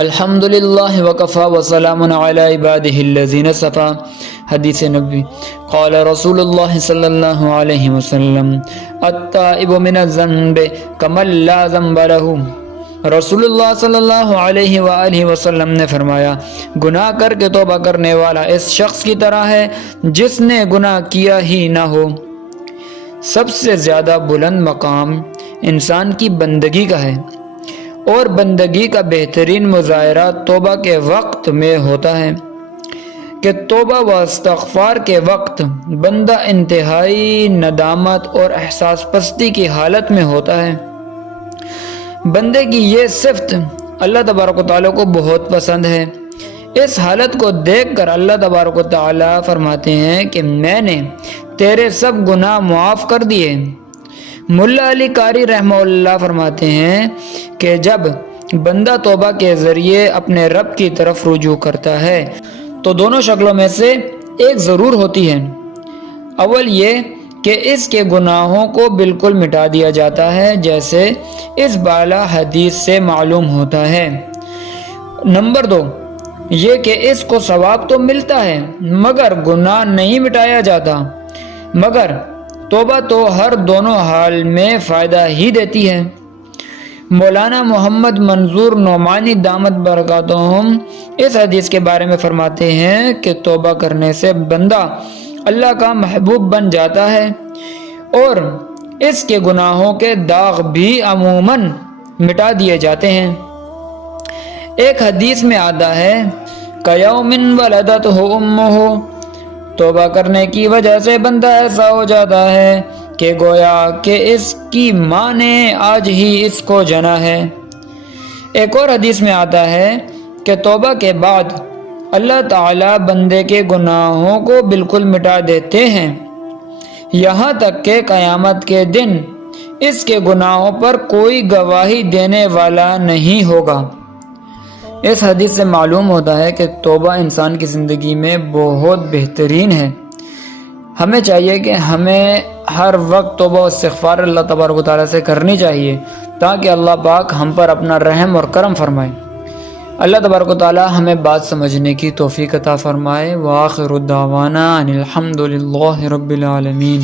الحمدللہ وکفا وسلام علی عبادہ الذین اصطفی۔ حدیث نبوی۔ قال رسول اللہ صلی اللہ علیہ وسلم التائب من الذنب کمن لا ذنب لہ۔ رسول اللہ صلی اللہ علیہ وآلہ وسلم نے فرمایا، گناہ کر کے توبہ کرنے والا اس شخص کی طرح ہے جس نے گناہ کیا ہی نہ ہو۔ سب سے زیادہ بلند مقام انسان کی بندگی کا ہے، اور بندگی کا بہترین مظاہرہ توبہ کے وقت میں ہوتا ہے کہ توبہ و استغفار کے وقت بندہ انتہائی ندامت اور احساس پستی کی حالت میں ہوتا ہے۔ بندے کی یہ صفت اللہ تبارک و تعالیٰ کو بہت پسند ہے۔ اس حالت کو دیکھ کر اللہ تبارک و تعالیٰ فرماتے ہیں کہ میں نے تیرے سب گناہ معاف کر دیے۔ ملا علی قاری رحمہ اللہ فرماتے ہیں کہ جب بندہ توبہ کے ذریعے اپنے رب کی طرف رجوع کرتا ہے تو دونوں شکلوں میں سے ایک ضرور ہوتی ہے۔ اول یہ کہ اس کے گناہوں کو بالکل مٹا دیا جاتا ہے، جیسے اس بالا حدیث سے معلوم ہوتا ہے۔ نمبر 2 یہ کہ اس کو ثواب تو ملتا ہے مگر گناہ نہیں مٹایا جاتا، مگر توبہ تو ہر دونوں حال میں فائدہ ہی دیتی ہے۔ مولانا محمد منظور نعمانی دامت برکاتہم اس حدیث کے بارے میں فرماتے ہیں کہ توبہ کرنے سے بندہ اللہ کا محبوب بن جاتا ہے اور اس کے گناہوں کے داغ بھی عموماً مٹا دیے جاتے ہیں۔ ایک حدیث میں آتا ہے کَیَوْمٍ وَلَدَتْهُ أُمُّهُ، توبہ کرنے کی وجہ سے بندہ ایسا ہو جاتا ہے کہ گویا کہ اس کی ماں نے آج ہی اس کو جنا ہے۔ ایک اور حدیث میں آتا ہے کہ توبہ کے بعد اللہ تعالیٰ بندے کے گناہوں کو بالکل مٹا دیتے ہیں، یہاں تک کہ قیامت کے دن اس کے گناہوں پر کوئی گواہی دینے والا نہیں ہوگا۔ اس حدیث سے معلوم ہوتا ہے کہ توبہ انسان کی زندگی میں بہت بہترین ہے۔ ہمیں چاہیے کہ ہمیں ہر وقت توبہ و استغفار اللہ تبارک و تعالیٰ سے کرنی چاہیے تاکہ اللہ پاک ہم پر اپنا رحم اور کرم فرمائے۔ اللہ تبارک و تعالیٰ ہمیں بات سمجھنے کی توفیق عطا فرمائے۔ وآخر دعوانا ان الحمد للہ رب العالمین۔